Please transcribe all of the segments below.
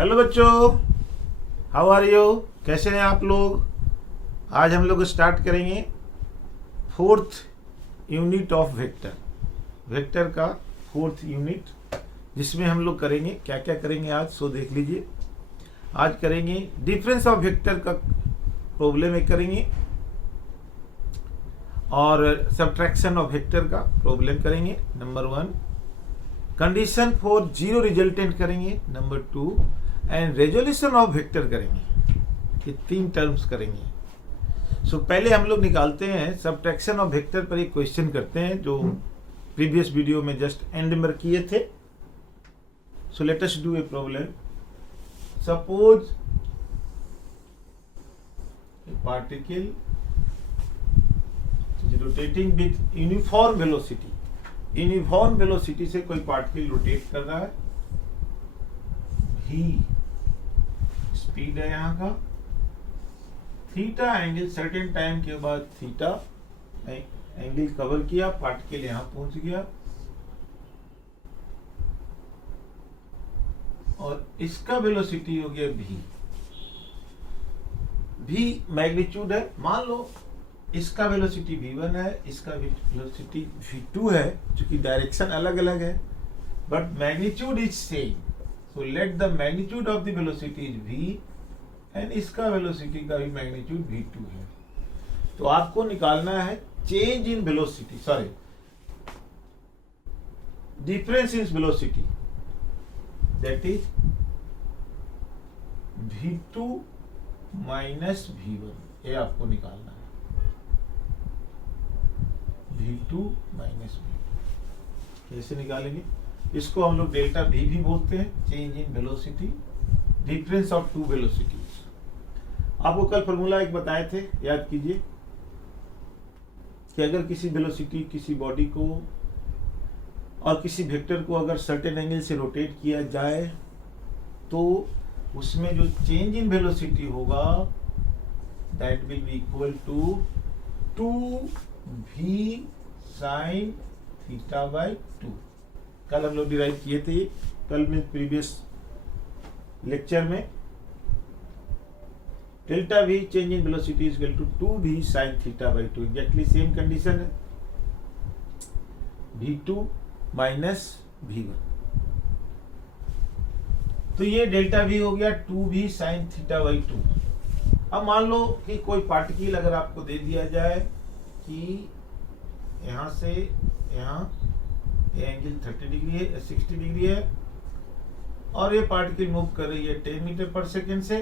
Hello बच्चों, how are you? कैसे हैं आप लोग? आज हम लोग स्टार्ट करेंगे fourth unit of vector. Vector का फोर्थ यूनिट, जिसमें हम लोग करेंगे क्या क्या करेंगे आज, सो देख लीजिए। आज करेंगे डिफरेंस ऑफ वेक्टर का प्रॉब्लम एक करेंगे और सब्ट्रैक्शन ऑफ वेक्टर का प्रॉब्लम करेंगे number 1। Condition for zero resultant करेंगे number 2 and resolution of vector करेंगे। ये 3 टर्म्स करेंगे। सो पहले हम लोग निकालते हैं सब्ट्रैक्शन ऑफ वेक्टर पर एक क्वेश्चन करते हैं जो प्रीवियस वीडियो में जस्ट एंड में किए थे। So let us do a problem. Suppose particle is rotating with uniform velocity. Uniform velocity से कोई पार्टिकल रोटेट कर रहा है। v स्पीड है यहाँ का। थीटा एंगल सर्टेन टाइम के बाद थीटा एंगल कवर किया, पार्टिकल यहाँ पहुंच गया और इसका वेलोसिटी हो गया v। v मैग्नीट्यूड है। मान लो इसका वेलोसिटी v1 है, इसका वेलोसिटी v2 है, क्योंकि डायरेक्शन अलग अलग है but magnitude is same. So let the magnitude of the velocity is v and इसका वेलोसिटी का भी मैग्नीट्यूड v2 है। तो आपको निकालना है change in velocity, sorry difference in velocity, that is v2 minus v1। ये आपको निकालना है v2 माइनस v2। कैसे निकालेंगे इसको? हम लोग डेल्टा v भी बोलते हैं, change in velocity, difference of two velocities. आपको कल फॉर्मूला एक बताए थे, याद कीजिए कि अगर किसी वेलोसिटी किसी बॉडी को और किसी वेक्टर को अगर सर्टेन एंगल से रोटेट किया जाए तो उसमें जो चेंज इन वेलोसिटी होगा that will be equal to 2v sine theta by 2। कल हम लोग डिराइव किए थे, कल में प्रीवियस लेक्चर में delta v change in velocity is equal to 2v sine theta by 2। Exactly same condition है, v2 माइनस v1। तो ये डेल्टा v हो गया 2v साइन थीटा बाई 2। अब मान लो कि कोई पार्टिकल अगर आपको दे दिया जाए कि यहां से यहां ये एंगल 30 डिग्री है, 60 डिग्री है और ये पार्टिकल मूव कर रही है 10 मीटर पर सेकेंड से।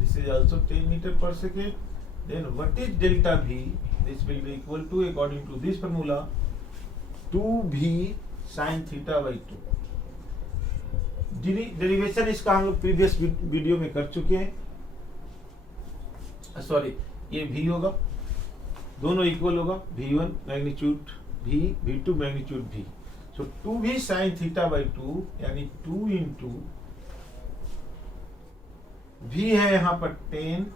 This is also 10 metre per second. Then what is delta v? This will be equal to, according to this formula, 2v sine theta by 2। Derivation इसका हम लोग प्रीवियस वीडियो में कर चुके हैं। सॉरी, ये v होगा, दोनों इक्वल होगा, v1 magnitude v, v2 magnitude v। So 2v sine theta by 2 यानी 2 इंटू v है यहां पर 10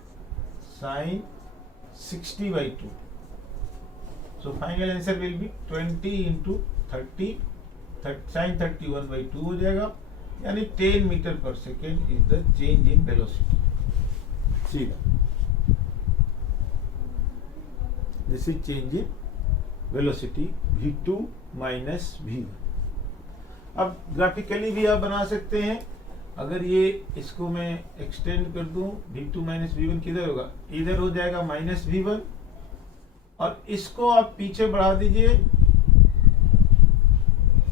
sine 60 by 2। So final answer will be 20 into 30 sine 31 by 2 हो जाएगा, यानी 10 metre per second is the change in velocity. सीधा this is change in velocity v2 minus v1। अब graphically भी आप बना सकते हैं। अगर ये इसको मैं एक्सटेंड कर दूं, v2 माइनस v1 किधर होगा? इधर हो जाएगा माइनस v1 और इसको आप पीछे बढ़ा दीजिए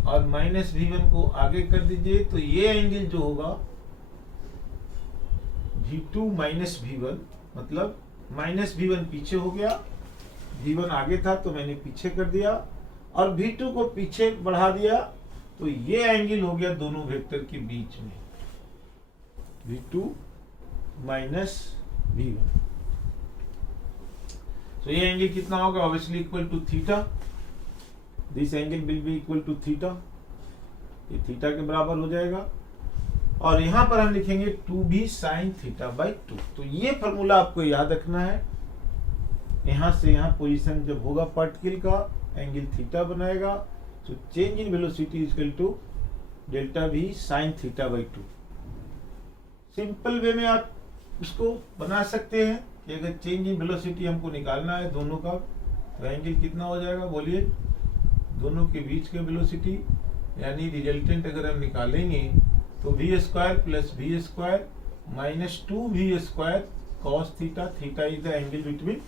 और माइनस v1 को आगे कर दीजिए। तो ये एंगल जो होगा v2 माइनस v1, मतलब माइनस v1 पीछे हो गया, v1 आगे था तो मैंने पीछे कर दिया और v2 को पीछे बढ़ा दिया, तो ये एंगल हो गया दोनों वेक्टर के बीच में, v2 माइनस v1। तो ये एंगल कितना होगा? Obviously equal to theta. This angle will be equal to theta, ये थीटा के बराबर हो जाएगा और यहां पर हम लिखेंगे 2v साइन थीटा बाई 2। तो ये फॉर्मूला आपको याद रखना है। यहां से यहां पोजीशन जब होगा पार्टिकल का, एंगल थीटा बनाएगा। तो change in velocity is equal to delta V sine theta by 2। Simple way में आप उसको बना सकते हैं कि अगर चेंज इन वेलोसिटी हमको निकालना है दोनों का, तो एंगल कितना हो जाएगा बोलिए, दोनों के बीच का वेलोसिटी यानी रिजल्टेंट अगर हम निकालेंगे तो V square plus V square minus 2v square cos theta, theta is the angle between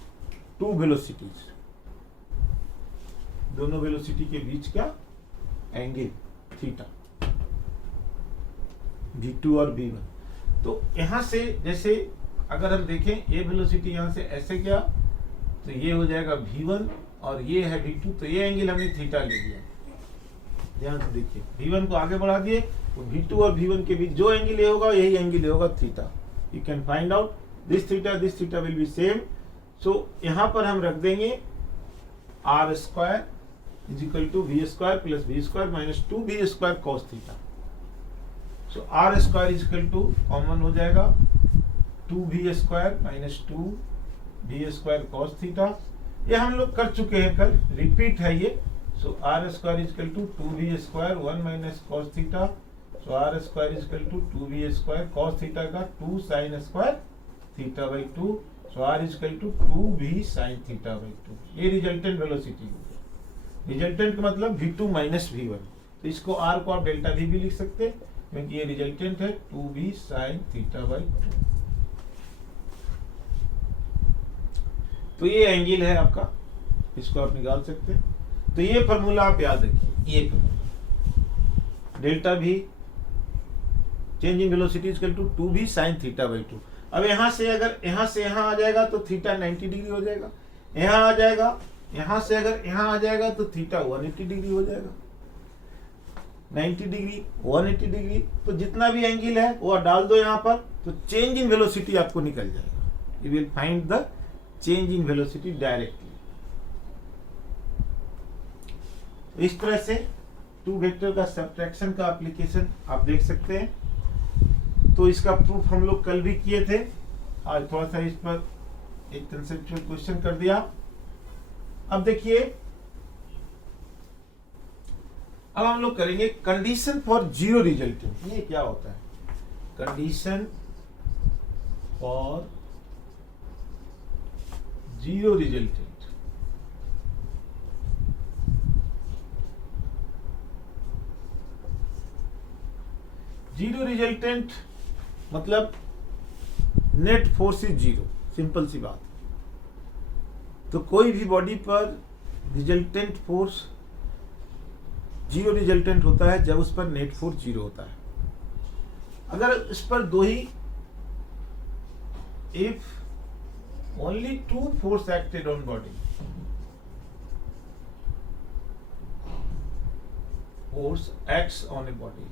two velocities, दोनों वेलोसिटी के बीच का एंगल थीटा, v2 और v1। तो यहां से जैसे अगर हम देखें ये वेलोसिटी यहां से ऐसे गया तो ये हो जाएगा v1 और ये है v2, तो ये एंगल हमने थीटा ले लिया। ध्यान से देखिए, v1 को आगे बढ़ा दिए तो v2 और v1 के बीच जो एंगल ये होगा यही एंगल होगा theta. You can find out this theta will be same. So यहाँ पर हम रख देंगे R square is equal to V square plus V square minus 2v square cos theta. So R square is equal to common हो जाएगा 2v square minus 2v square cos theta. ये हम लोग कर चुके हैं कल, रिपीट है ये। So R square is equal to 2v square 1 minus cos theta. So R square is equal to 2v square cos theta का 2 sine square theta by 2। So R is equal to 2v sine theta by 2। ये resultant velocity हो गया। Resultant का मतलब v2 minus v1, तो इसको r को आप डेल्टा v भी लिख सकते हैं क्योंकि ये रिजल्टेंट है 2v साइन थीटा बाई 2। तो ये एंगल है आपका, इसको आप निकाल सकते हैं। तो ये फॉर्मूला आप याद रखिए, ये formula delta v change in velocity is equal to 2v sine theta by 2। अब यहाँ से अगर यहाँ से यहाँ आ जाएगा तो थीटा 90 डिग्री हो जाएगा, यहाँ आ जाएगा, यहाँ से अगर यहाँ आ जाएगा तो थीटा 180 डिग्री हो जाएगा। 90 डिग्री 180 डिग्री, तो जितना भी एंगल है वो डाल दो यहाँ पर, तो चेंज इन वेलोसिटी आपको निकल जाएगा। You will find the change in velocity directly. इस तरह से टू वेक्टर का सब्ट्रैक्शन का एप्लीकेशन आप देख सकते हैं। तो इसका प्रूफ हम लोग कल भी किए थे, आज थोड़ा सा इस पर एक कंसेप्चुअल क्वेश्चन कर दिया। अब देखिए, अब हम लोग करेंगे कंडीशन फॉर जीरो रिजल्टेंट। ये क्या होता है? Condition for zero resultant. Zero resultant मतलब net force is zero, simple सी बात। तो कोई भी बॉडी पर रिजल्टेंट फोर्स जीरो रिजल्टेंट होता है जब उस पर नेट फोर्स जीरो होता है। अगर इस पर दो ही, if only two force acted on body, force acts on a body,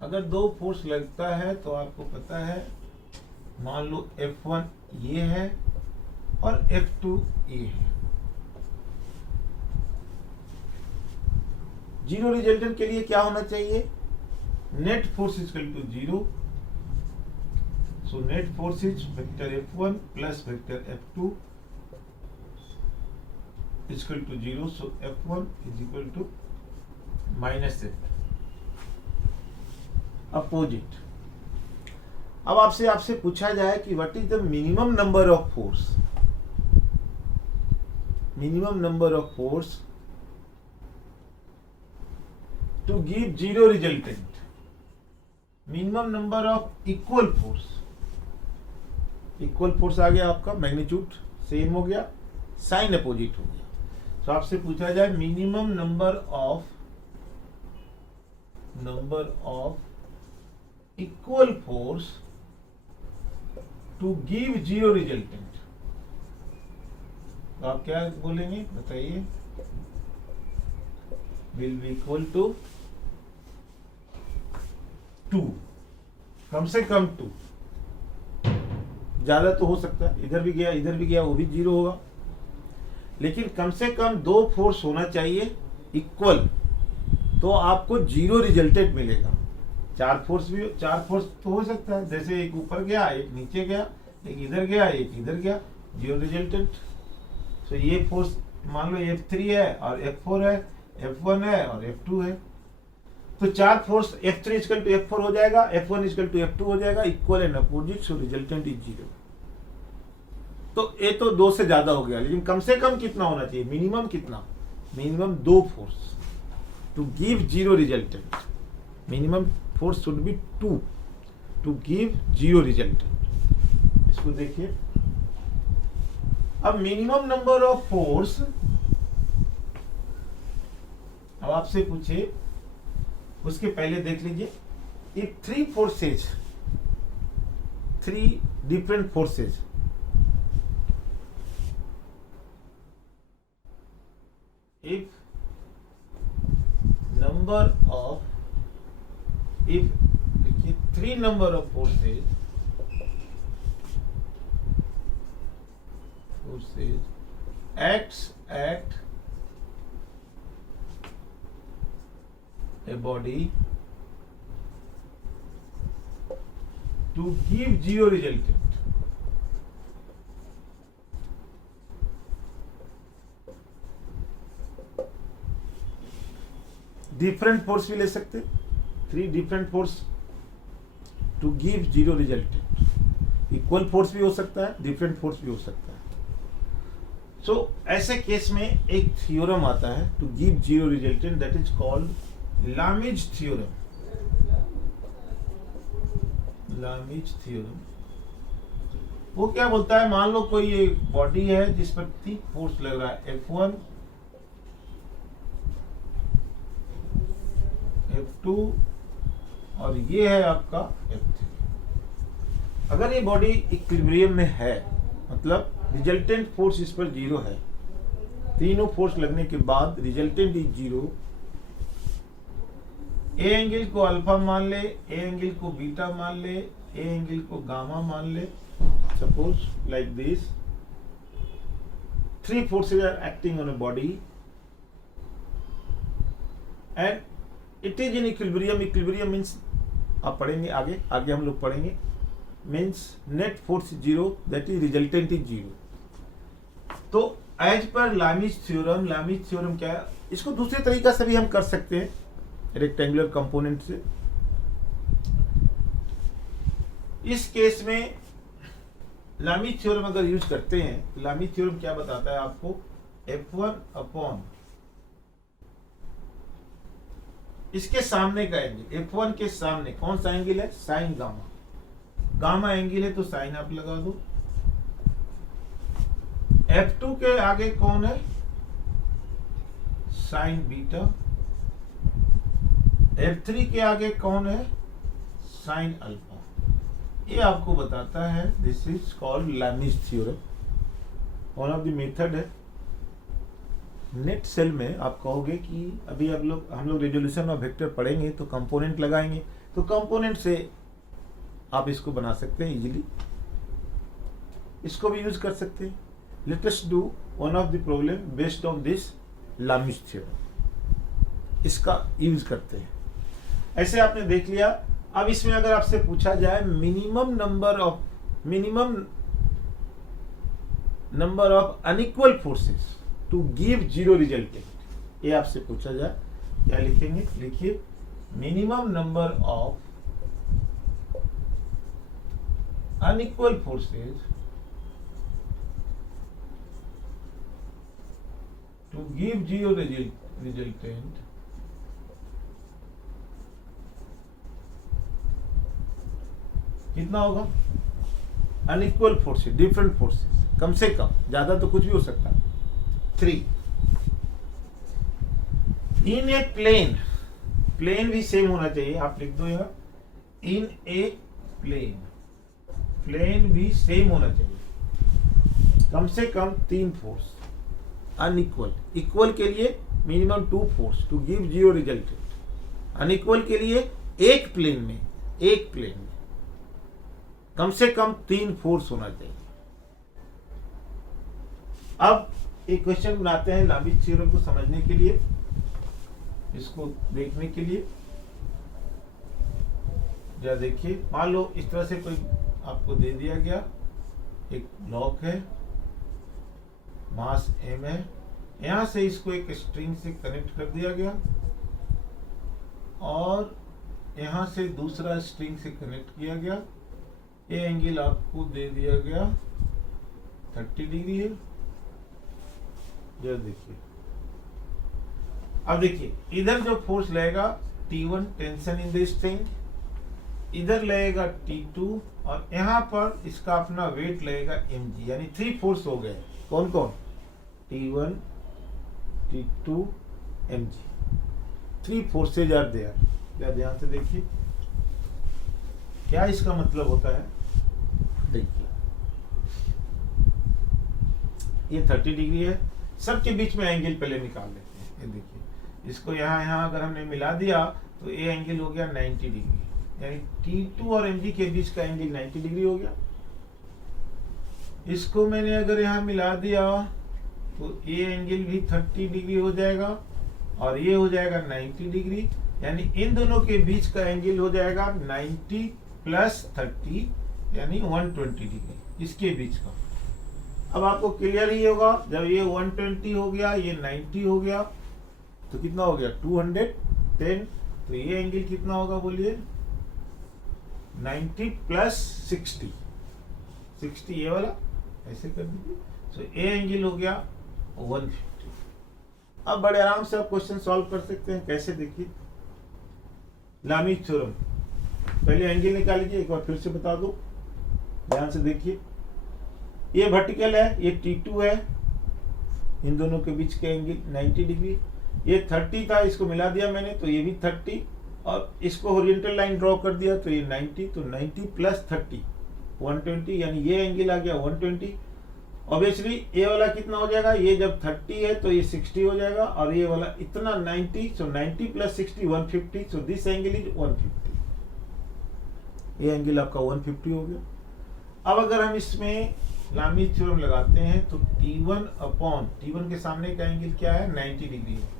अगर दो फोर्स लगता है तो आपको पता है, मान लो F1 ये है और F2 ये है। जीरो रिजल्टेंट के लिए क्या होना चाहिए? Net force is equal to zero. So net force is vector F1 plus vector F2 is equal to zero. So F1 is equal to minus F2, opposite. अब आपसे पूछा जाए कि what is the minimum number of force, minimum number of force to give zero resultant, minimum number of equal force. Equal force आ गया आपका, magnitude same हो गया, साइन अपोजिट हो गया। तो आपसे पूछा जाए minimum number of equal force to give zero resultant, तो आप क्या बोलेंगे बताइए? विल बी इक्वल टू 2, कम से कम 2, ज्यादा तो हो सकता है, इधर भी गया वो भी जीरो होगा, लेकिन कम से कम दो फोर्स होना चाहिए इक्वल, तो आपको जीरो रिजल्टेंट मिलेगा। चार फोर्स तो हो सकता है, जैसे एक ऊपर गया, एक नीचे गया, एक इधर गया, एक इधर गया, जीरो रिजल्टेंट। तो ये फोर्स मान लो F3 है और F4 है, F1 है और F2 है। तो चार force F3 equal to F4 हो जाएगा, F1 इक्वल टू F2 हो जाएगा, equal and opposite, so resultant is 0। तो ये तो 2 से ज्यादा हो गया, लेकिन कम से कम कितना होना चाहिए, मिनिमम कितना, minimum 2 force to give 0 resultant. Minimum force should be 2 to give 0 resultant. इसको देखिए, अब मिनिमम नंबर ऑफ फोर्स, अब आपसे पूछे, उसके पहले देख लीजिए, if 3 forces, 3 different forces, if number of, if देखिए 3 number of forces acts at a body to give 0 resultant, different force भी ले सकते, 3 different force to give 0 resultant. Equal force भी हो सकता है, डिफरेंट फोर्स भी हो सकता है। सो ऐसे केस में एक थ्योरम आता है to give 0 resultant, that is called Lami's theorem. Lami's theorem वो क्या बोलता है, मान लो कोई एक बॉडी है जिस पर 3 फोर्स लग रहा है, F1, F2 और ये है आपका F3। अगर ये बॉडी इक्विलिब्रियम में है, मतलब रिजल्टेंट फोर्स इस पर 0 है, तीनों फोर्स लगने के बाद रिजल्टेंट इज 0, ए एंगल को अल्फा मान ले, ए एंगल को बीटा मान ले, ए एंगल को गामा मान ले, suppose like this, 3 forces are acting on a body and it is in equilibrium. Equilibrium means आप पढ़ेंगे आगे, आगे हम लोग पढ़ेंगे, means net force 0, that is resultant is 0। तो as per लामिज theorem, Lami's theorem क्या है, इसको दूसरे तरीका से भी हम कर सकते हैं, रेक्टेंगुलर कंपोनेंट से। इस केस में लामिज थ्योरम अगर यूज करते हैं, लामिज थ्योरम क्या बताता है आपको, F1 अपॉन इसके सामने का एंगल, F1 के सामने कौन सा एंगल है, साइन गामा, गामा एंगल है तो साइन आप लगा दो। F2 के आगे कौन है, साइन बीटा, F3 के आगे कौन है, साइन अल्फा। ये आपको बताता है, this is called Lami's theorem, one of the method है। नेट सेल में आप कहोगे कि अभी हम लोग रेजोल्यूशन ऑफ वेक्टर पढ़ेंगे तो कंपोनेंट लगाएंगे, तो कंपोनेंट से आप इसको बना सकते हैं इजीली, इसको भी यूज कर सकते हैं। Let us do one of the problem based on this Lami's theorem, इसका यूज करते हैं। ऐसे आपने देख लिया। अब इसमें अगर आपसे पूछा जाए minimum number of unequal forces to give 0 resultant, ये आपसे पूछा जाए, क्या लिखेंगे, लिखिए minimum number of unequal forces to give 0 resultant कितना होगा, अनइक्वल फोर्सेस, डिफरेंट फोर्सेस, कम से कम, ज्यादा तो कुछ भी हो सकता है। 3 इन ए प्लेन, प्लेन भी सेम होना चाहिए, आप लिख दो यहाँ, इन ए प्लेन, प्लेन भी सेम होना चाहिए, कम से कम 3 फोर्स, अनइक्वल, इक्वल के लिए minimum 2 force to give 0 resultant, unequal के लिए एक प्लेन में कम से कम 3 फोर्स होना चाहिए। अब एक क्वेश्चन बनाते हैं लामिज थ्योरम को समझने के लिए, इसको देखने के लिए। जरा देखिए, मान लो इस तरह से कोई आपको दे दिया गया, एक ब्लॉक है, मास m है, यहां से इसको एक स्ट्रिंग से कनेक्ट कर दिया गया, और यहाँ से दूसरा स्ट्रिंग से कनेक्ट किया गया। ये एंगल आपको दे दिया गया 30 डिग्री है। जरा देखिए, अब देखिए इधर जो फोर्स लगेगा T1 tension in the string, इधर लगेगा T2 और यहाँ पर इसका अपना वेट लगेगा mg, यानी 3 फोर्स हो गए। कौन कौन? T1 T2 mg, 3 forces are there. क्या ध्यान से देखिए क्या इसका मतलब होता है। देखिए ये 30 डिग्री है, सबके बीच में एंगल पहले निकाल लेते हैं। ये देखिए इसको यहाँ अगर हमने मिला दिया तो ये एंगल हो गया 90 डिग्री, यानी T2 और mg के बीच का एंगल 90 डिग्री हो गया। इसको मैंने अगर यहाँ मिला दिया तो ये एंगल भी 30 डिग्री हो जाएगा और ये हो जाएगा 90 डिग्री, यानी इन दोनों के बीच का एंगल हो जाएगा 90 प्लस 30 यानी 120 डिग्री इसके बीच का। अब आपको क्लियर ही होगा, जब ये 120 हो गया, ये 90 हो गया तो कितना हो गया 210। तो ये एंगल कितना होगा बोलिए? 90 प्लस 60 ये वाला ऐसे कर दीजिए। तो ये एंगल हो गया 150। अब बड़े आराम से आप क्वेश्चन सॉल्व कर सकते हैं। कैसे? देखिए लामीज थ्योरम, पहले एंगल निकाल लीजिए, एक बार फिर से बता दो, ध्यान से देखिए। ये वर्टिकल है, ये T2 है, इन दोनों के बीच का एंगल 90 डिग्री। ये 30 था, इसको मिला दिया मैंने तो ये भी 30 और इसको हॉरिजॉन्टल लाइन ड्रॉ कर दिया तो ये 90। तो 90 प्लस 30 120, यानी ये एंगल आ गया 120। ऑब्वियसली ये वाला कितना हो जाएगा? ये जब 30 है तो ये 60 हो जाएगा और ये वाला इतना 90। सो 90 plus 60 150। So this angle is 150। ये एंगल आपका 150 हो गया। अब अगर हम इसमें लामीज थ्योरम लगाते हैं तो T1 के सामने का एंगल क्या है? 90 डिग्री है।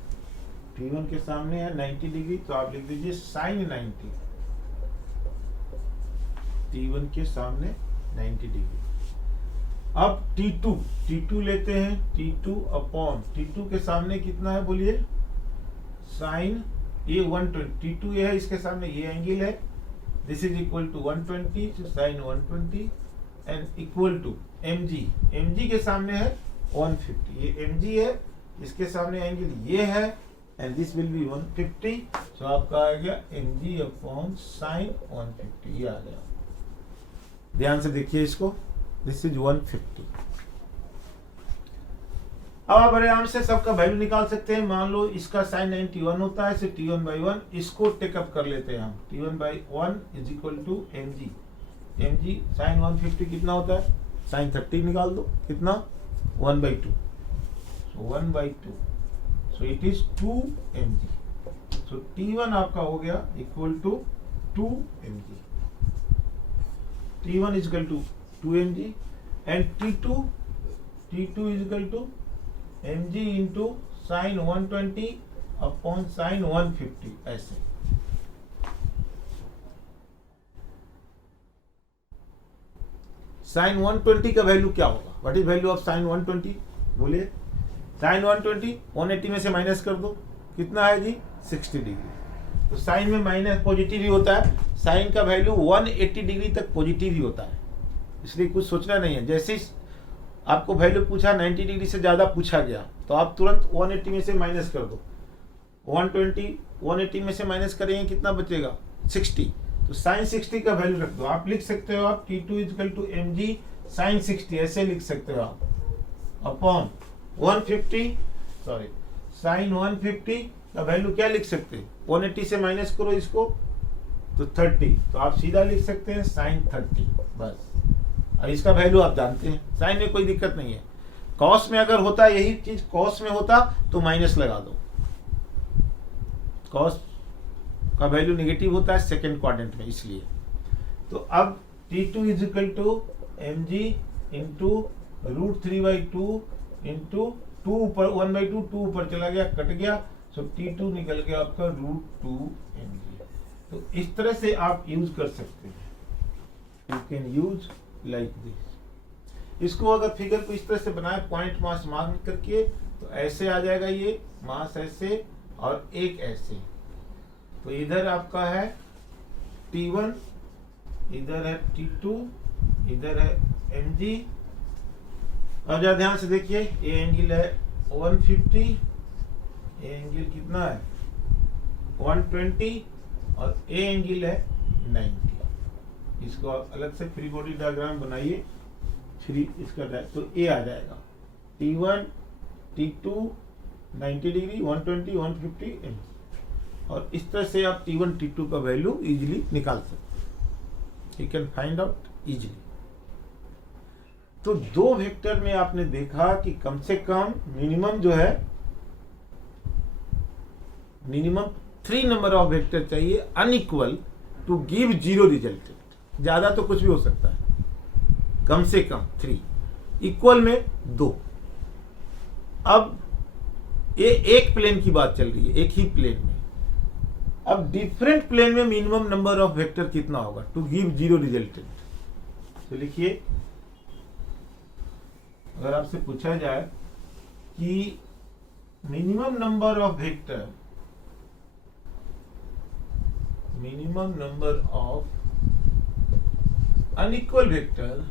T1 के सामने है 90 डिग्री, तो आप लिख दीजिए साइन 90। T1 के सामने 90 डिग्री। अब T2 लेते हैं, T2 के सामने कितना है बोलिए? साइन ये 120। T2 ये है, इसके सामने ये एंगल है, this is equal to 120, sine 120 and equal to mg के सामने है 150। ये mg है, इसके सामने एंगल ये है एंड दिस विल बी 150। सो आपका आ गया mg अपॉन साइन 150, ये आ गया। ध्यान से देखिए इसको, दिस इज 150। अब आप बड़े आराम से सबका वैल्यू निकाल सकते हैं। मान लो इसका साइन 91 होता है, इसे T1/1 इसको टेकअप कर लेते हैं हम। T1/1 is equal to mg sine 150 कितना होता है? साइन 30 निकाल दो, कितना? 1/2। So 1/2, so it is 2 mg। So T1 आपका हो गया equal to 2 mg। T1 is equal to 2 mg and T2 is equal to mg into sine 120 upon sine 150, ऐसे। साइन 120 का वैल्यू क्या होगा? What is value of sine 120 बोलिए? Sign 120 180 में से माइनस कर दो, कितना है जी? 60 डिग्री। तो साइन में माइनस पॉजिटिव ही होता है, साइन का वैल्यू 180 डिग्री तक पॉजिटिव ही होता है, इसलिए कुछ सोचना नहीं है। जैसे ही आपको वैल्यू पूछा 90 डिग्री से ज़्यादा पूछा गया तो आप तुरंत 180 में से माइनस कर दो। 180 में से माइनस करेंगे कितना बचेगा? 60। तो साइन 60 का वैल्यू रख दो। आप लिख सकते हो आप T2 equal to mg sign 60, ऐसे लिख सकते हो आप, अपॉन 150 सॉरी साइन 150 का वैल्यू क्या लिख सकते हैं? 180 से माइनस करो इसको तो 30, तो आप सीधा लिख सकते हैं साइन 30 बस। और इसका वैल्यू आप जानते हैं, साइन में कोई दिक्कत नहीं है। कॉस में अगर होता यही चीज कॉस में होता तो माइनस लगा दो, कॉस का वैल्यू नेगेटिव होता है सेकंड क्वाड्रेंट में, इसलिए। तो अब T2 is equal to mg into √3/2 into 2 ऊपर 1/2, 2 ऊपर चला गया, कट गया, सो T2 निकल गया आपका √2 mg। तो इस तरह से आप यूज कर सकते हैं, you can use like this. इसको अगर फिगर को इस तरह से बनाए पॉइंट मास मार्क करके तो ऐसे आ जाएगा, ये मास ऐसे और एक ऐसे। तो इधर आपका है T1, इधर है T2, इधर है mg। अब जरा ध्यान से देखिए, ए एंगल है 150, ए एंगल कितना है 120 और ए एंगल है 90। इसको आप अलग से फ्री बॉडी डायग्राम बनाइए, फ्री इसका तो ए आ जाएगा T1, T2 90 डिग्री, 120, 150 mg। और इस तरह से आप T1, T2 का वैल्यू इजीली निकाल सकते हैं, you can find out easily. तो दो वेक्टर में आपने देखा कि कम से कम मिनिमम जो है, मिनिमम 3 नंबर ऑफ वेक्टर चाहिए अनइक्वल टू गिव 0 रिजल्टेंट। ज्यादा तो कुछ भी हो सकता है, कम से कम 3, इक्वल में 2। अब ये एक प्लेन की बात चल रही है, एक ही प्लेन में। अब डिफरेंट प्लेन में मिनिमम नंबर ऑफ वेक्टर कितना होगा टू गिव 0 रिजल्टेंट। तो लिखिए, अगर आपसे पूछा जाए कि minimum number of vector, minimum number of unequal vector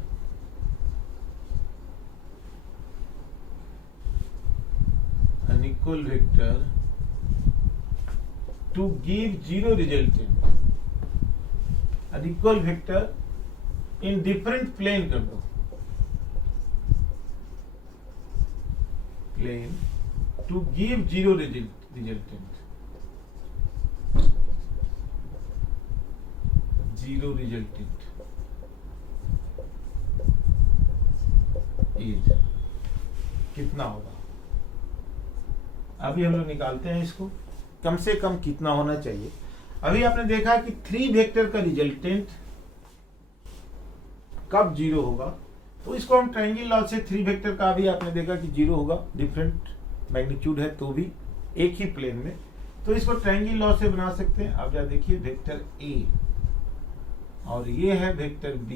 to give 0 resultant, unequal vector in different plane कर दो, plane to give 0 resultant, 0 resultant is कितना होगा। अभी हम लोग निकालते हैं इसको, कम से कम कितना होना चाहिए। अभी आपने देखा कि 3 वेक्टर का रिजल्टेंट कब 0 होगा, तो इसको हम ट्रायंगल लॉ से 3 वेक्टर का भी आपने देखा कि 0 होगा, डिफरेंट मैग्नीट्यूड है तो भी एक ही प्लेन में, तो इसको ट्रायंगल लॉ से बना सकते हैं। अब जरा देखिए, वेक्टर A और ये है वेक्टर B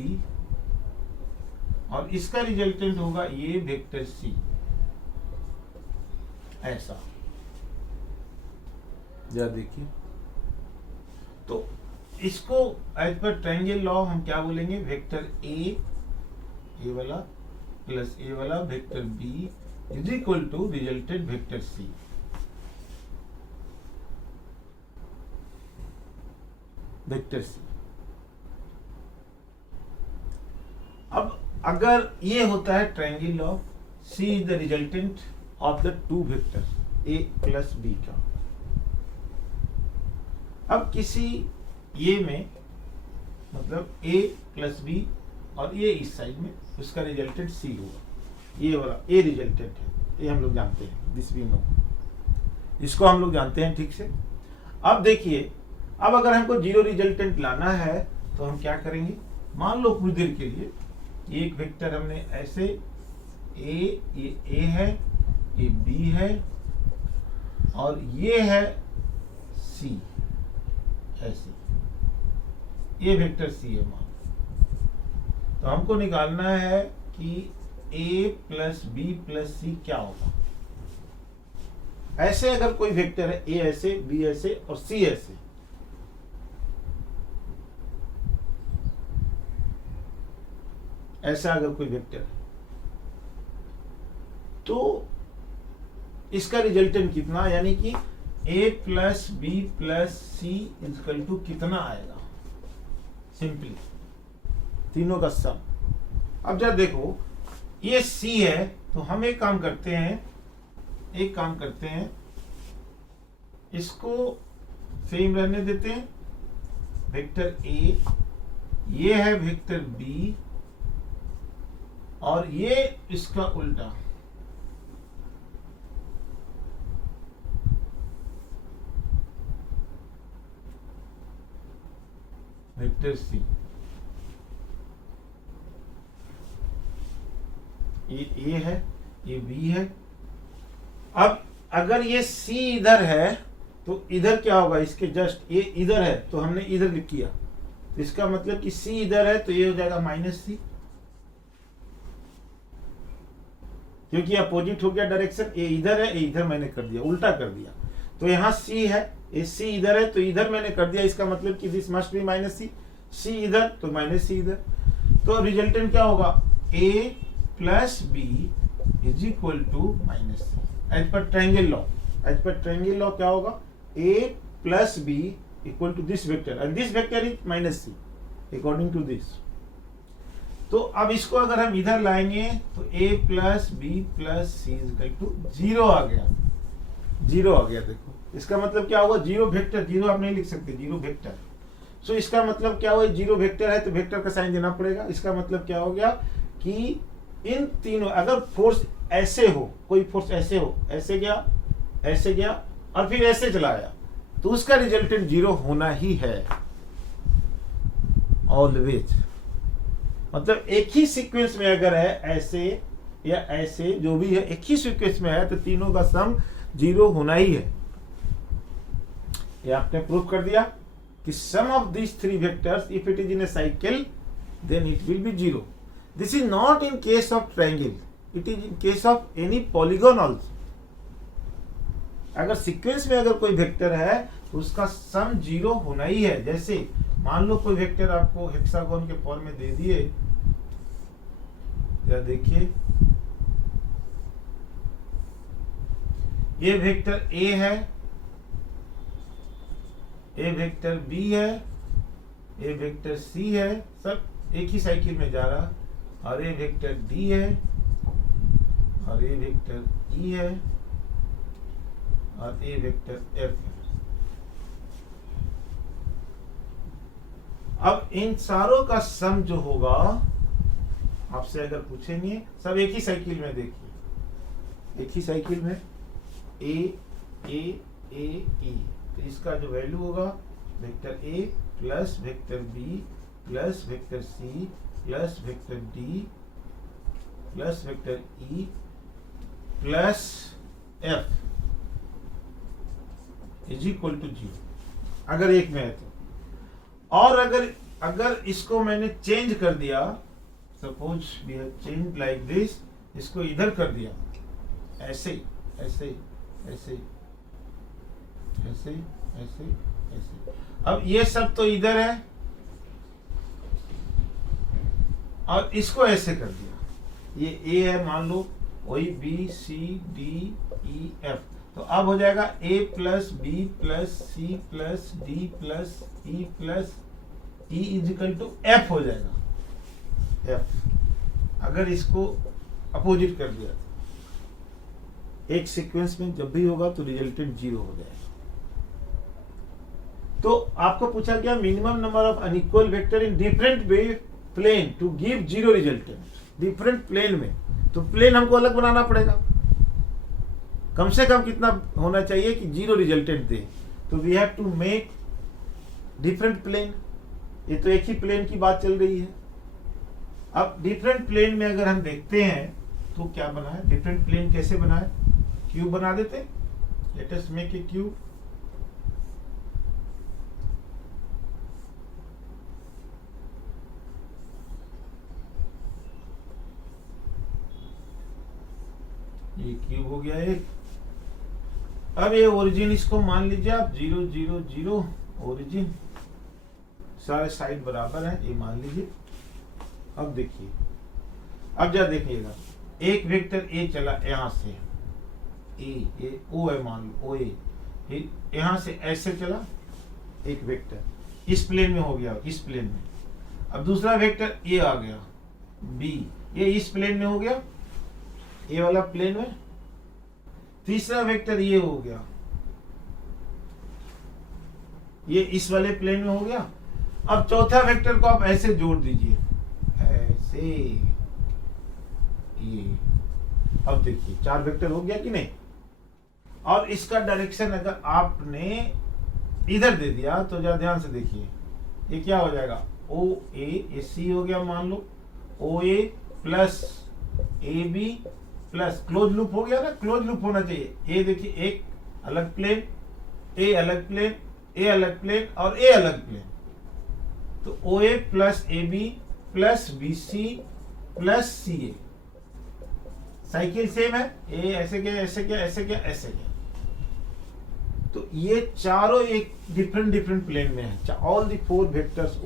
और इसका रिजल्टेंट होगा ये वेक्टर C, ऐसा। जरा देखिए, तो इसको एज पर ट्रायंगल लॉ हम क्या बोलेंगे, वेक्टर ए वाला प्लस ए वाला vector B is equal to resultant vector C. Vector C. अब अगर ये होता है triangle law, C is the resultant of the 2 vectors A plus B का। अब किसी ये में, मतलब a प्लस बी और ये इस साइड में, उसका रिजल्टेंट c होगा। ये वाला a रिजल्टेंट है, ये हम लोग जानते हैं, दिस वी नो, इसको हम लोग जानते हैं ठीक से। अब देखिए, अब अगर हमको 0 रिजल्टेंट लाना है तो हम क्या करेंगे, मान लो कुछ देर के लिए एक वेक्टर हमने ऐसे ये a है, ये b है और ये है c, ऐसे ये वेक्टर सी है मान। तो हमको निकालना है कि a प्लस बी प्लस सी क्या होगा। ऐसे अगर कोई वेक्टर है, a ऐसे, b ऐसे और c ऐसे, ऐसा अगर कोई वेक्टर है तो इसका रिजल्टेंट कितना, यानी कि a plus B plus C equal to कितना आएगा, सिंपली तीनों का सम। अब जब देखो ये c है तो हम एक काम करते हैं, इसको सेम रहने देते हैं, वेक्टर a, ये है वेक्टर b और ये इसका उल्टा, वेक्टर सी। ये ए है, ये बी है। अब अगर ये सी इधर है तो इधर क्या होगा, इसके जस्ट ये इधर है तो हमने इधर लिख किया, तो इसका मतलब कि सी इधर है तो ये हो जाएगा माइनस सी, क्योंकि अपोजिट हो गया डायरेक्शन, ये इधर है, ये इधर मैंने कर दिया, उल्टा कर दिया। तो यहाँ सी है, ये सी इधर है तो इधर मैंने कर दिया, इसका मतलब कि दिस मस्ट बी माइनस सी, सी इधर तो माइनस सी इधर। तो अब रिजल्टेंट क्या होगा, A plus B is equal to minus C. As per triangle law, as per triangle law क्या होगा, A plus B equal to this vector and this vector is minus C according to this. तो अब इसको अगर हम इधर लाएंगे तो a plus B plus C equal to 0 आ गया, 0 आ गया। देखो इसका मतलब क्या हुआ, जीरो वेक्टर, जीरो आप नहीं लिख सकते, जीरो वेक्टर। सो इसका मतलब क्या हुआ, जीरो वेक्टर है तो वेक्टर का साइन देना पड़ेगा। इसका मतलब क्या हो गया कि इन तीनों, अगर फोर्स ऐसे हो, कोई फोर्स ऐसे हो, ऐसे गया, ऐसे गया और फिर ऐसे चला आया, तो उसका रिजल्टेंट 0 होना ही है ऑलवेज। मतलब एक ही सीक्वेंस में अगर है ऐसे या ऐसे, जो भी है एक ही सीक्वेंस में है, तो तीनों का सम 0 होना ही है। ये आपने प्रूव कर दिया कि sum of these three vectors if it is in a cycle then it will be 0। This is not in case of triangle, it is in case of any polygon also. अगर sequence में अगर कोई vector है तो उसका सम 0 होना ही है। जैसे मान लो कोई वेक्टर आपको हेक्सागोन के फॉर्म में दे दिए, या देखिए ये वेक्टर ए है, ये वेक्टर बी है, ये वेक्टर सी है, सब एक ही साइकिल में जा रहा, और ये वेक्टर डी है, और ये वेक्टर ई है, और ये वेक्टर एफ है। अब इन सारों का सम जो होगा, आपसे अगर पूछेंगे, सब एक ही साइकिल में, देखिए एक ही साइकिल में ए ए ए ई, तो इसका जो वैल्यू होगा vector A plus vector B plus vector C plus vector D plus vector E plus F is equal to 0, अगर एक में है तो। और अगर इसको मैंने चेंज कर दिया, suppose we have change like this, इसको इधर कर दिया, ऐसे ऐसे ऐसे ऐसे ऐसे ऐसे, अब ये सब तो इधर है और इसको ऐसे कर दिया, ये ए है मान लो, वही B C D E F, तो अब हो जाएगा a plus B plus C plus D plus E plus E equal to F हो जाएगा, एफ। अगर इसको अपोजिट कर दिया, एक सीक्वेंस में जब भी होगा तो रिजल्टेंट 0 हो जाएगा। तो आपको पूछा गया minimum number of unequal vector in different plane to give 0 resultant. Different plane में, तो प्लेन हमको अलग बनाना पड़ेगा, कम से कम कितना होना चाहिए कि 0 रिजल्टेंट दे। तो we have to make different plane. ये तो एक ही प्लेन की बात चल रही है। अब डिफरेंट प्लेन में अगर हम देखते हैं तो क्या बना है, डिफरेंट प्लेन कैसे बना है, क्यूब बना देते, let us make a cube. ये क्यूब हो गया एक। अब ये ओरिजिन, इसको मान लीजिए आप 0 0 0 ओरिजिन, सारे साइड बराबर है, ये मान लीजिए। अब देखिए, अब जरा देखिएगा, एक वेक्टर ए चला यहां से, ए ओ है मान लो, ओ ए, यहां से ऐसे चला एक वेक्टर, इस प्लेन में हो गया, इस प्लेन में। अब दूसरा वेक्टर ए आ गया, बी, ये इस प्लेन में हो गया, ये वाला प्लेन में। तीसरा वेक्टर ये हो गया, ये इस वाले प्लेन में हो गया। अब चौथा वेक्टर को आप ऐसे जोड़ दीजिए, ऐसे, ये। अब देखिए 4 वेक्टर हो गया कि नहीं। और इसका डायरेक्शन अगर आपने इधर दे दिया तो जरा ध्यान से देखिए, ये क्या हो जाएगा, ओ ए सी हो गया मान लो, O A plus A B plus close loop हो गया ना, क्लोज लूप होना चाहिए। ए देखिए, एक अलग प्लेन, ए अलग प्लेन, ए अलग प्लेन और ए अलग प्लेन, तो O A plus A B plus B C plus C A. Cycle same है, ए ऐसे गया, ऐसे गया, ऐसे गया, ऐसे गया। तो ये चारों एक डिफरेंट प्लेन में है। All the 4 vectors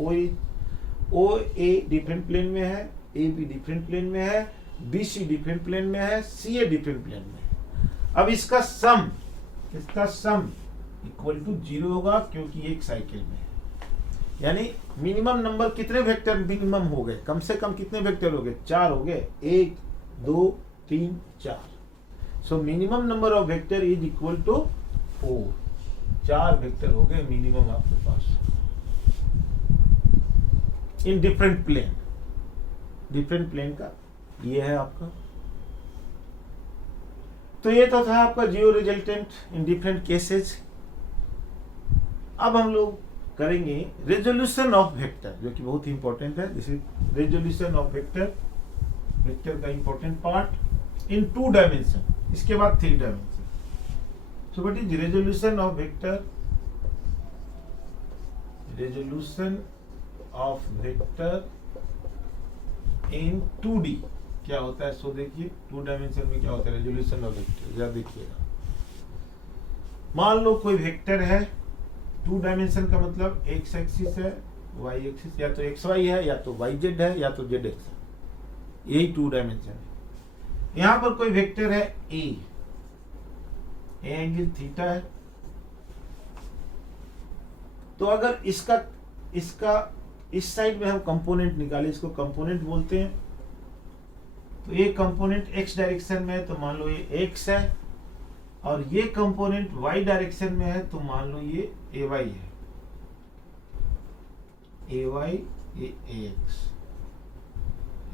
O A different plane में है, ए बी डिफरेंट प्लेन में है, बी सी डिफरेंट प्लेन में है, सी ए डिफरेंट प्लेन में है। अब इसका सम इक्वल टू 0 होगा क्योंकि एक साइकिल में है। यानी मिनिमम नंबर कितने वेक्टर मिनिमम हो गए, कम से कम कितने वेक्टर हो गए, 4 हो गए, 1 2 3 4। So minimum number of vector is equal to 4। 4 vector हो गए मिनिमम आपके पास इन डिफरेंट प्लेन का ये है आपका। तो ये तो था आपका zero resultant in different cases. अब हम लोग करेंगे रेजोल्यूशन ऑफ वेक्टर, जो कि बहुत इंपॉर्टेंट है। This is resolution of vector का इंपॉर्टेंट पार्ट इन 2 डायमेंशन, इसके बाद 3 dimension. So what is resolution of vector? Resolution of vector in 2D क्या होता है? सो देखिए 2 डायमेंशन में क्या होता है रेजोल्यूशन ऑफ वेक्टर, जरा देखिएगा। मान लो कोई वेक्टर है, 2 डायमेंशन का मतलब एक्स एक्सिस है, वाई एक्सिस, या तो एक्स वाई है, या तो वाई जेड है, या तो जेड एक्स है, यही 2 डायमेंशन है। यहां पर कोई वेक्टर है ए एंगल थीटा है। तो अगर इसका इस साइड में हम कंपोनेंट निकाले, इसको कंपोनेंट बोलते हैं। तो ये कंपोनेंट एक्स डायरेक्शन में है, तो मान लो ये एक्स है, और ये कंपोनेंट वाई डायरेक्शन में है, तो मान लो ये ए वाई है, ए वाई, ये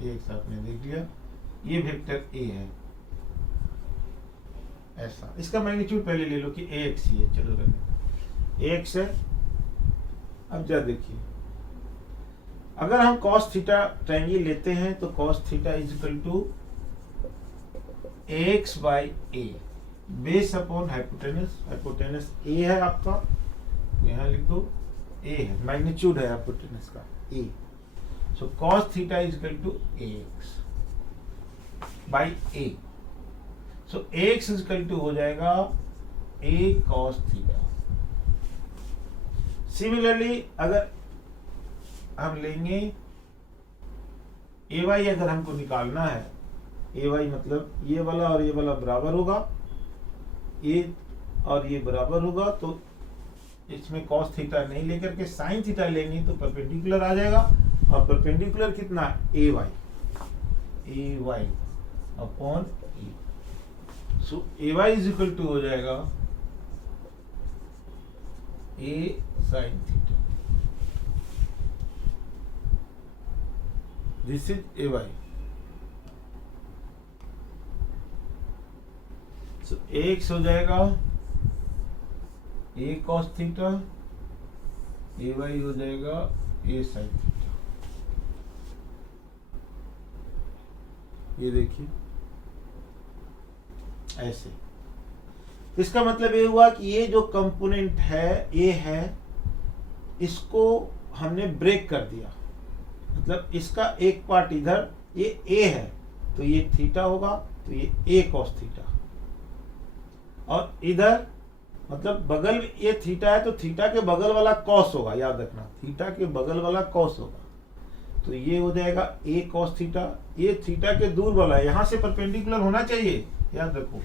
एक्स आपने देख लिया, ये वेक्टर ए है ऐसा। इसका मैग्नीट्यूड पहले ले लो कि ए एक्स ही है, चलो करने ए एक्स है। अब जरा देखिए, अगर हम cos थीटा ट्रायंगल लेते हैं तो cos theta is equal to X by A base upon hypotenuse A है आपका, यहां लिख दो ए है, मैग्नीट्यूड है हाइपोटेनस का A. So cos theta is equal to X by A. So X is equal to हो जाएगा ए cos थीटा। सिमिलरली अगर हम लेंगे ए वाई, अगर हमको निकालना है ए वाई मतलब ये वाला और ये वाला बराबर होगा, ये और ये बराबर होगा, तो इसमें cos थीटा नहीं लेकर के sin थीटा लेंगे तो परपेंडिकुलर आ जाएगा। और परपेंडिकुलर कितना A Y upon A. So A Y is equal to हो जाएगा A sin theta. This is A Y. So X हो जाएगा A cos theta, A Y हो जाएगा ए sin थीटा। ये देखिए ऐसे। इसका मतलब ये हुआ कि ये जो कंपोनेंट है ए है, इसको हमने ब्रेक कर दिया। मतलब इसका एक पार्ट इधर ये ए है, तो ये थीटा होगा, तो ये ए cos थीटा, और इधर मतलब बगल में ये थीटा है, तो थीटा के बगल वाला cos होगा, याद रखना थीटा के बगल वाला cos होगा, तो ये हो जाएगा ए cos थीटा। ये थीटा के दूर वाला है, यहां से परपेंडिकुलर होना चाहिए, याद रखो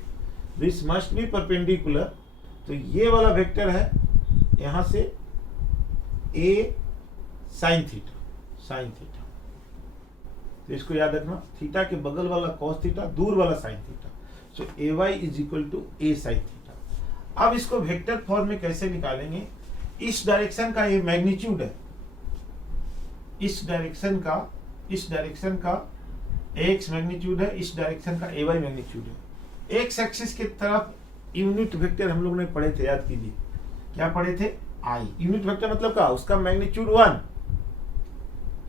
दिस मस्ट बी परपेंडिकुलर। तो ये वाला वेक्टर है यहां से ए sin थीटा, तो इसको याद रखना, थीटा के बगल वाला cos थीटा, दूर वाला sin theta. So A Y is equal to a sin theta. अब इसको वेक्टर फॉर्म में कैसे निकालेंगे? इस डायरेक्शन का ये मैग्नीट्यूड है, इस डायरेक्शन का एक्स मैग्नीट्यूड है, इस डायरेक्शन का ए वाई मैग्नीट्यूड है। एक्स एक्सिस की तरफ यूनिट वेक्टर हम लोग ने पढ़े थे, याद कीजिए क्या पढ़े थे? आई। यूनिट वेक्टर मतलब क्या? उसका मैग्नीट्यूड 1,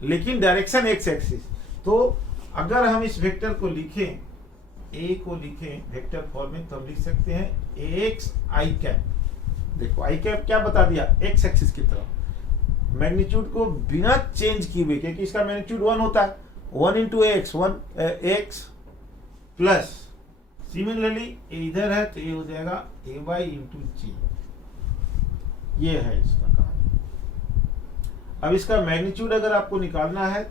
लेकिन डायरेक्शन एक्स एक्सिस। तो अगर हम इस वेक्टर को लिखें, ए को लिखें वेक्टर फॉर्म में, तो हम लिख सकते हैं एक्स आई कैप। देखो आई कैप क्या बता दिया? एक्स एक्सिस की तरफ मैग्नीट्यूड को बिना चेंज किए हुए, क्योंकि इसका मैग्नीट्यूड 1 होता है, 1 into x, 1 x plus similarly इधर है, तो ये हो जाएगा ए वाई इंटू जी। ये है इसका कहानी। अब इसका मैग्नीट्यूड अगर आपको निकालना है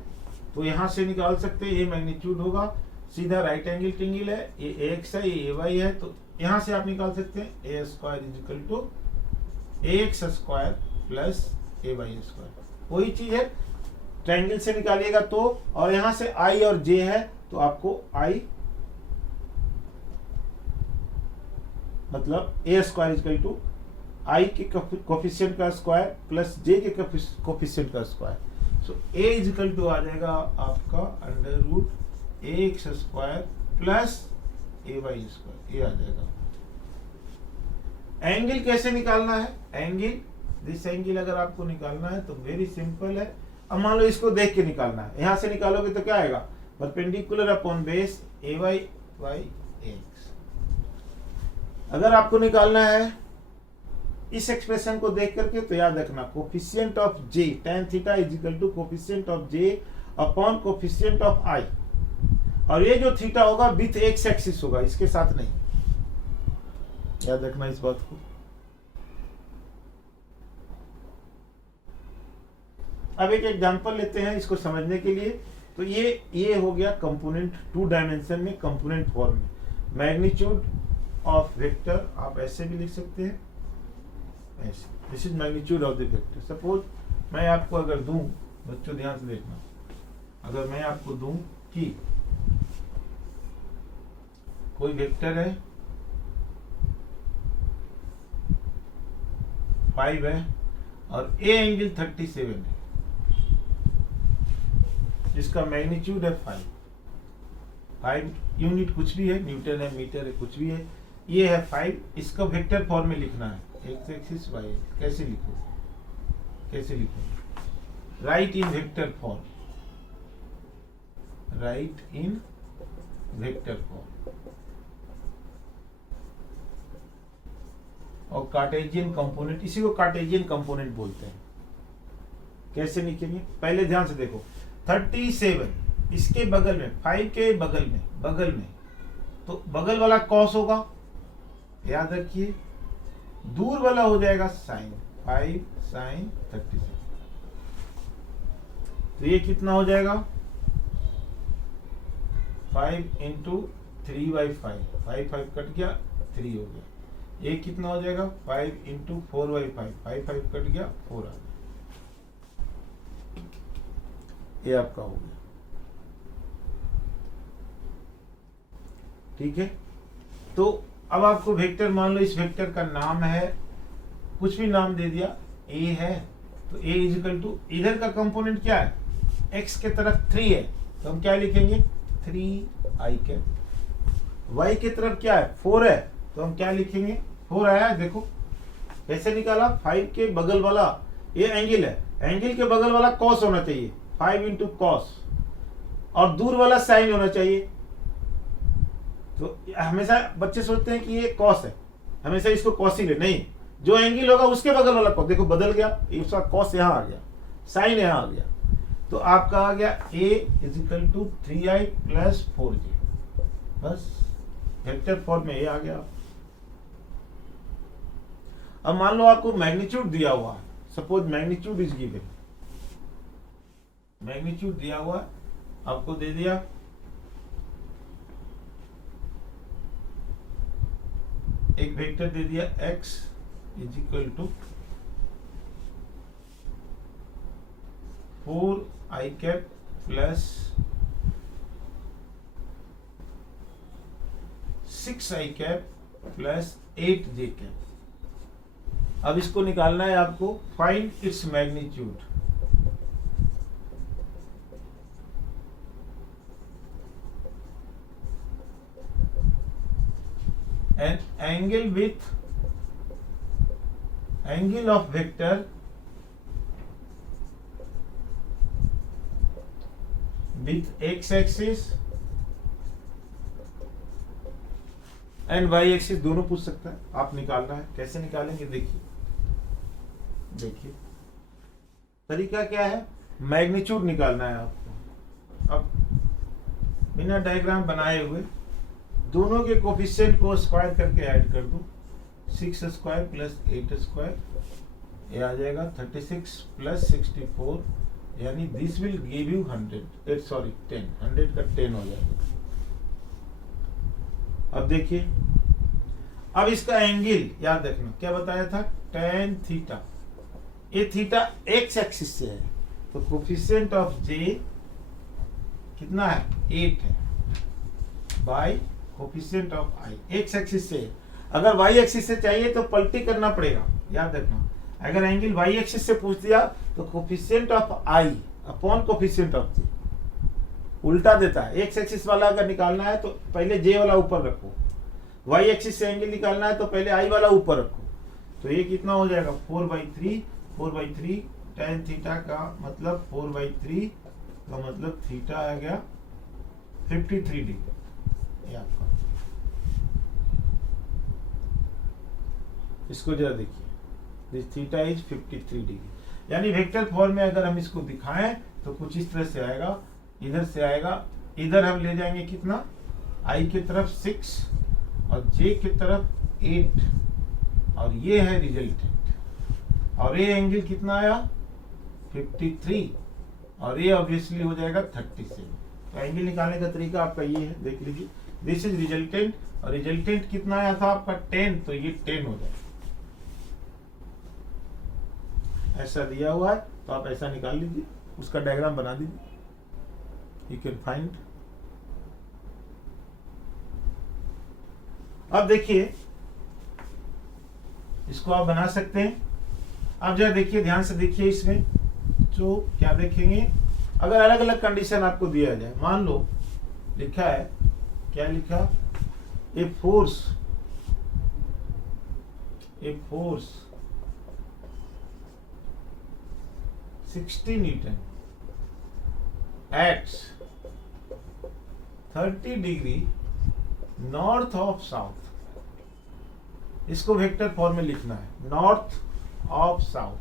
तो यहां से निकाल सकते हैं। ये मैग्नीट्यूड होगा, सीधा राइट एंगल ट्रायंगल है, ये ax है, ये ay है, तो यहां से आप निकाल सकते हैं a square is equal to ax square plus ay square. वही चीज है, ट्रायंगल से निकालिएगा तो, और यहां से i और j है तो आपको i मतलब a square is equal to i के कोफिशिएंट का स्क्वायर प्लस j के कोफिशिएंट का square. So a is equal to आ जाएगा आपका under root ax square plus ay square, ये आ जाएगा। एंगल कैसे निकालना है? एंगल, दिस एंगल अगर आपको निकालना है तो वेरी सिंपल है। अब मान लो इसको देख के निकालना है, यहां से निकालोगे तो क्या आएगा? Perpendicular upon base ay by ax। अगर आपको निकालना है इस एक्सप्रेशन को देख करके तो याद रखना coefficient of j tan theta is equal to coefficient of j upon coefficient of i, और ये जो थीटा होगा विथ एक्स एक्सिस होगा, इसके साथ नहीं। याद रखना इस बात को। अब एक एग्जांपल लेते हैं इसको समझने के लिए। तो ये हो गया कंपोनेंट 2 डायमेंशन में, कंपोनेंट फॉर्म में। मैग्नीट्यूड ऑफ वेक्टर आप ऐसे भी लिख सकते हैं, ऐसे, this is magnitude of the vector. Suppose मैं आपको अगर दूं, बच्चों ध्यान से देखना, अगर मैं आपको दूं कि कोई वेक्टर है 5 है और ए एंगल 37 है, जिसका मैग्नीट्यूड है 5 यूनिट कुछ भी है, न्यूटन है, मीटर है, कुछ भी है, ये है 5। इसका वेक्टर फॉर्म में लिखना है, एक्स एक्सिस वाई एक्सिस। कैसे लिखो, कैसे लिखो? राइट इन वेक्टर फॉर्म, राइट इन वेक्टर फॉर्म। और कार्टेशियन कंपोनेंट, इसी को कार्टेशियन कंपोनेंट बोलते हैं। कैसे लिखेंगे? पहले ध्यान से देखो, 37 इसके बगल में, 5 के बगल में तो बगल वाला कॉस होगा, याद रखिए। दूर वाला हो जाएगा साइन, 5 साइन 37। तो ये कितना हो जाएगा? 5 इंटू 3/5, 5 कट गया, 3 हो गया। ये कितना हो जाएगा? 5 इंटू 4/5, 5 कट गया, 4 आ गया। ये आपका हो गया, ठीक है। तो अब आपको वेक्टर, मान लो इस वेक्टर का नाम है, कुछ भी नाम दे दिया, ए है, तो ए इज इक्वल टू, इधर का कंपोनेंट क्या है? एक्स के तरफ 3 है, तो हम क्या लिखेंगे? 3i cap. वाई की तरफ क्या है? 4 है, तो हम क्या लिखेंगे? 4 आया है, देखो कैसे निकाला? 5 के बगल वाला, ये एंगल है, एंगल के बगल वाला कॉस होना चाहिए, 5 इंटू कॉस, और दूर वाला साइन होना चाहिए। तो हमेशा बच्चे सोचते हैं कि ये कॉस है, हमेशा इसको कॉस ही ले, नहीं, जो एंगल होगा उसके बगल वाला कॉस, देखो बदल गया, इसका कॉस यहाँ आ गया, साइन यहाँ आ गया, तो आपका आ गया a is equal to 3i plus 4j। बस वेक्टर फॉर्म में ये आ गया। अब मान लो आपको मैग्नीट्यूड दिया हुआ है, suppose magnitude is given, magnitude दिया हुआ है, आपको दे दिया एक वेक्टर दे दिया x is equal to 4i cap plus 6i cap plus 8j cap. अब इसको निकालना है आपको, find its magnitude. An angle with angle of vector with x axis and y axis दोनों पूछ सकता है, आप निकालना है। कैसे निकालेंगे? देखिए तरीका क्या है, मैग्नीट्यूड निकालना है आपको। अब बिना डायग्राम बनाए हुए दोनों के कोफिशिएंट को स्क्वायर करके ऐड कर दो, 6 स्क्वायर प्लस 8 स्क्वायर ये आ जाएगा 36 प्लस 64, यानी this will give you 100, sorry 10, 100 का 10 हो जाएगा। अब देखिए, अब इसका एंगल याद रखना, क्या बताया था, tan थीटा। ये थीटा एक्स एक्सिस से है, तो कोफिशिएंट ऑफ जे कितना है, 8 है, by coefficient of I, x axis से। अगर वाई एक्सिस से चाहिए तो पलटी करना पड़ेगा, याद रखना। अगर एंगल वाई एक्सिस से पूछ दिया तो coefficient of I upon coefficient of J, उल्टा देता है। एक्स एक्सिस वाला अगर निकालना है तो पहले जे वाला ऊपर रखो, वाई एक्सिस से एंगल निकालना है तो पहले आई वाला ऊपर रखो। तो ये कितना हो जाएगा, 4/3 tan थीटा का मतलब 4/3 का मतलब थीटा आ गया 53 डिग्री। ये आपका, इसको जरा देखिए, दिस थीटा इज 53 डिग्री। यानी वेक्टर फॉर्म में अगर हम इसको दिखाएं तो कुछ इस तरह से आएगा, इधर से आएगा, इधर हम ले जाएंगे कितना, आई की तरफ 6 और जे की तरफ 8, और ये है रिजल्टेंट। और ये एंगल कितना आया, 53, और ये ऑब्वियसली हो जाएगा 37। तो एंगल निकालने का तरीका आपका ये है, देख लीजिए, दिस इज रिजल्टेंट, और रिजल्टेंट कितना आया था आपका 10, तो ये 10 हो जाएगा। ऐसा दिया हुआ है तो आप ऐसा निकाल लीजिए, उसका डायग्राम बना दीजिए, यू कैन फाइंड। अब देखिए, इसको आप बना सकते हैं। अब जरा देखिए, ध्यान से देखिए, इसमें तो क्या देखेंगे, अगर अलग अलग कंडीशन आपको दिया जाए, मान लो लिखा है, क्या लिखा, a force 60 Newton acts 30 degree north of south. इसको वेक्टर फॉर्म में लिखना है, north of south,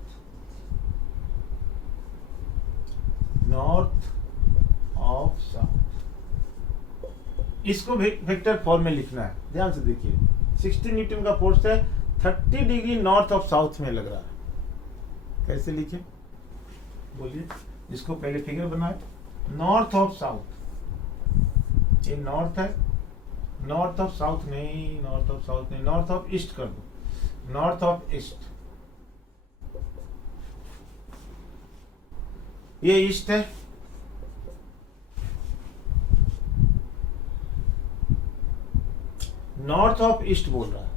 north of south, इसको वेक्टर फॉर्म में लिखना है। ध्यान से देखिए, 60 न्यूटन का फोर्स है, 30 डिग्री नॉर्थ ऑफ साउथ में लग रहा है। कैसे लिखे, बोलिए। इसको पहले फिगर बनाए, नॉर्थ ऑफ साउथ, ये नॉर्थ है, नॉर्थ ऑफ साउथ नहीं, नॉर्थ ऑफ साउथ नहीं, नॉर्थ ऑफ ईस्ट कर दो, नॉर्थ ऑफ ईस्ट, ये ईस्ट है, नॉर्थ ऑफ ईस्ट बोल रहा है।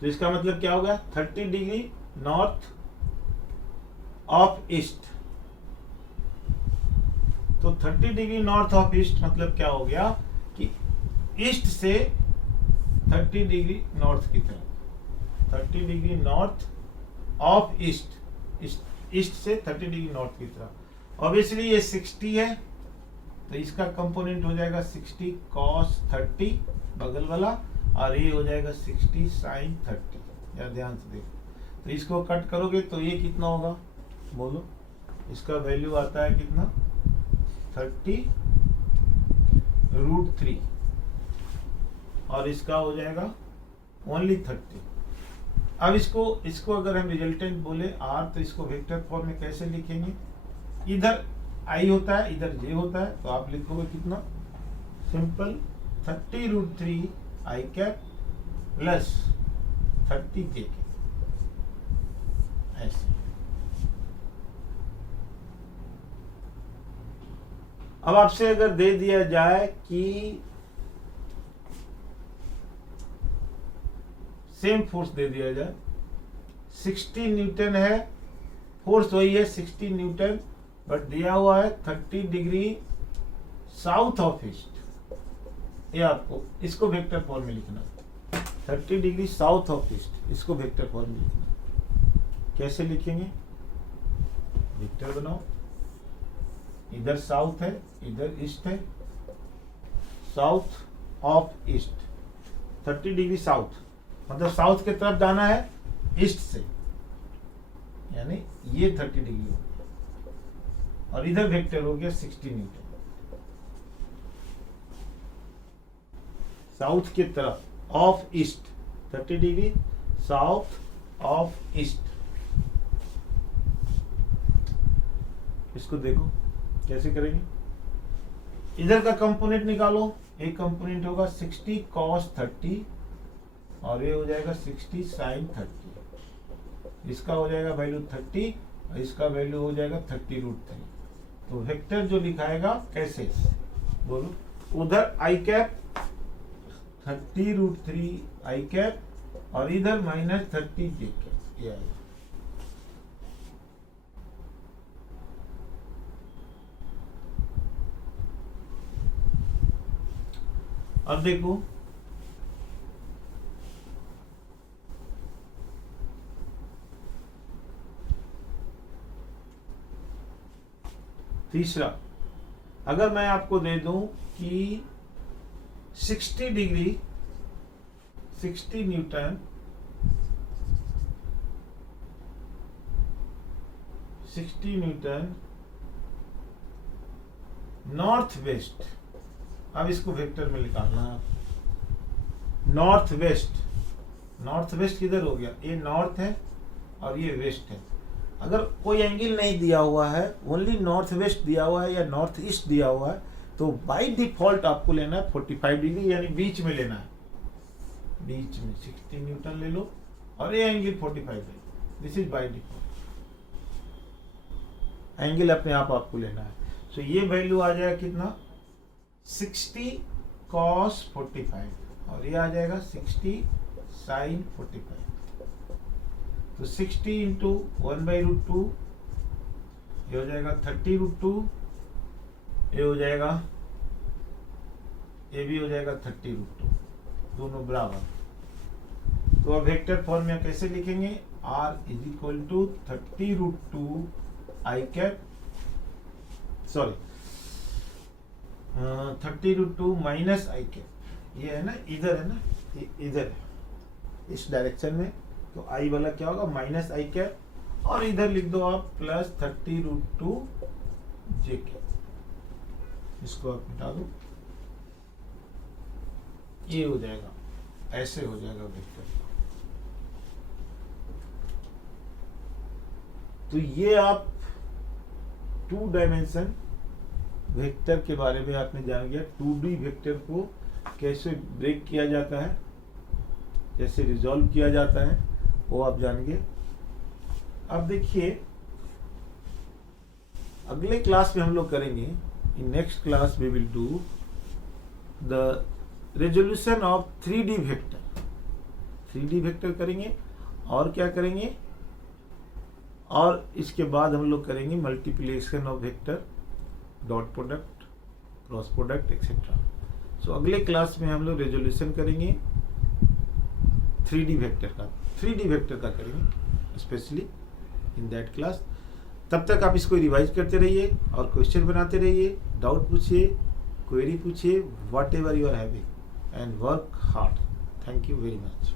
तो इसका मतलब क्या होगा, 30 डिग्री नॉर्थ ऑफ ईस्ट। तो 30 डिग्री नॉर्थ ऑफ ईस्ट मतलब क्या हो गया कि ईस्ट से 30 डिग्री नॉर्थ की तरफ, 30 degree north of east, east से 30 डिग्री नॉर्थ की तरफ। ऑब्वियसली ये 60 है, तो इसका कंपोनेंट हो जाएगा 60 cos 30 बगल वाला, और ये हो जाएगा 60 sin 30। यार ध्यान से देखो, तो इसको कट करोगे तो ये कितना होगा, बोलो। इसका वैल्यू आता है कितना, 30√3, और इसका हो जाएगा ओनली 30। अब इसको अगर हम रिजल्टेंट बोले r, तो इसको वेक्टर फॉर्म में कैसे लिखेंगे, इधर i होता है, इधर j होता है, तो आप लिखोगे कितना, simple 30√3 i cap plus 30 j cap, ऐसे। अब आपसे अगर दे दिया जाए कि सेम फोर्स दे दिया जाए, 60 न्यूटन है, फोर्स वही है 60 न्यूटन, बट दिया हुआ है 30 डिग्री साउथ ऑफ ईस्ट, ये आपको इसको वेक्टर फॉर्म में लिखना है, 30 डिग्री साउथ ऑफ ईस्ट, इसको वेक्टर फॉर्म में लिखना है। कैसे लिखेंगे, वेक्टर बनाओ, इधर साउथ है, इधर ईस्ट है, south of east, 30 degree south मतलब साउथ की तरफ जाना है ईस्ट से, यानी ये 30 डिग्री हो गया, और इधर वेक्टर हो गया 60 न्यूटन। साउथ की तरफ of east, 30 degree south of east. इसको देखो कैसे करेंगे, इधर का कंपोनेंट निकालो। एक कंपोनेंट होगा 60 cos 30 और ये हो जाएगा 60 sin 30। इसका हो जाएगा वैल्यू 30 और इसका वैल्यू हो जाएगा 30√3। तो वेक्टर जो लिखाएगा कैसे बोलो, उधर आई कैप 30√3 आई कैप और इधर -30 जे कैप, ये आएगा। अब देखो तीसरा, अगर मैं आपको दे दूं कि 60 degree 60 Newton 60 Newton north west, अब इसको वेक्टर में निकालना है। नॉर्थ वेस्ट किधर हो गया, ये नॉर्थ है और ये वेस्ट है। अगर कोई एंगल नहीं दिया हुआ है, ओनली नॉर्थ वेस्ट दिया हुआ है या नॉर्थ ईस्ट दिया हुआ है, तो बाय डिफॉल्ट आपको लेना है 45 डिग्री, यानी बीच में लेना है। बीच में 60 न्यूटन ले लो और ये एंगल 45 है। This is by default, angle अपने आप आपको लेना है। सो ये वैल्यू आ जाएगा कितना, 60 cos 45 और ये आ जाएगा 60 sin 45। तो 60 इंटू 1/√2, ये हो जाएगा 30√2, ये हो जाएगा, ये भी हो जाएगा 30√2, दोनों बराबर। तो अब वेक्टर फॉर्म में कैसे लिखेंगे, R = 30√2 आई कैप, सॉरी 30√2 माइनस आई कैप, ये है ना, इधर है ना, इधर है इस डायरेक्शन में, तो आई वाला क्या होगा माइनस आई कैप, और इधर लिख दो आप प्लस 30√2 जे कैप। इसको आप मिटा दो, ये हो जाएगा, ऐसे हो जाएगा वेक्टर। तो ये आप 2 डायमेंशन वेक्टर के बारे में आपने जान गया। 2D वेक्टर को कैसे ब्रेक किया जाता है, कैसे रिजॉल्व किया जाता है, वो आप जान गए। अब देखिए अगले क्लास में हम लोग करेंगे, in next class we will do the resolution of 3D vector. 3D vector करेंगे और क्या करेंगे, और इसके बाद हम लोग करेंगे multiplication of vector, dot product, cross product etcetera. सो अगले क्लास में हम लोग रेजोल्यूशन करेंगे 3D वेक्टर का, 3D वेक्टर का करेंगे स्पेशली इन दैट क्लास। तब तक आप इसको रिवाइज करते रहिए और क्वेश्चन बनाते रहिए, डाउट पूछिए, क्वेरी पूछिए, whatever you are having, and work hard. Thank you very much.